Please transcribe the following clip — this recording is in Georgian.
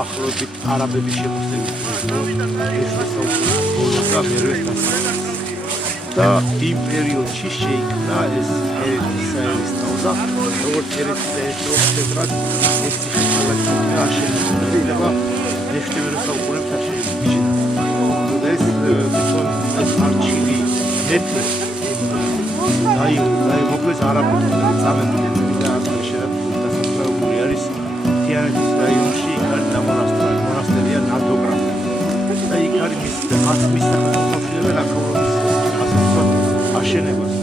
ახლობით არაბების შემოსევით და იმ პერიოდში შეიქმნა ეს ერეთ-ისრაელის თავდა, როგორც ერეთ-ისრაელის ეს ციხე-ქალაქი აშენებული და მე-11 საუკუნეებში აშენებული. ეს თვითონ არჩივი ნეტი აი მოკლეს არაბული წამებული და ასე შესაძლებელი არის თიანეთის რაიონში იქ მონასტერია ნადოგრა და იქ არის მის სახელმწიფო აკრობის ასე ვთქვათ აშენებას.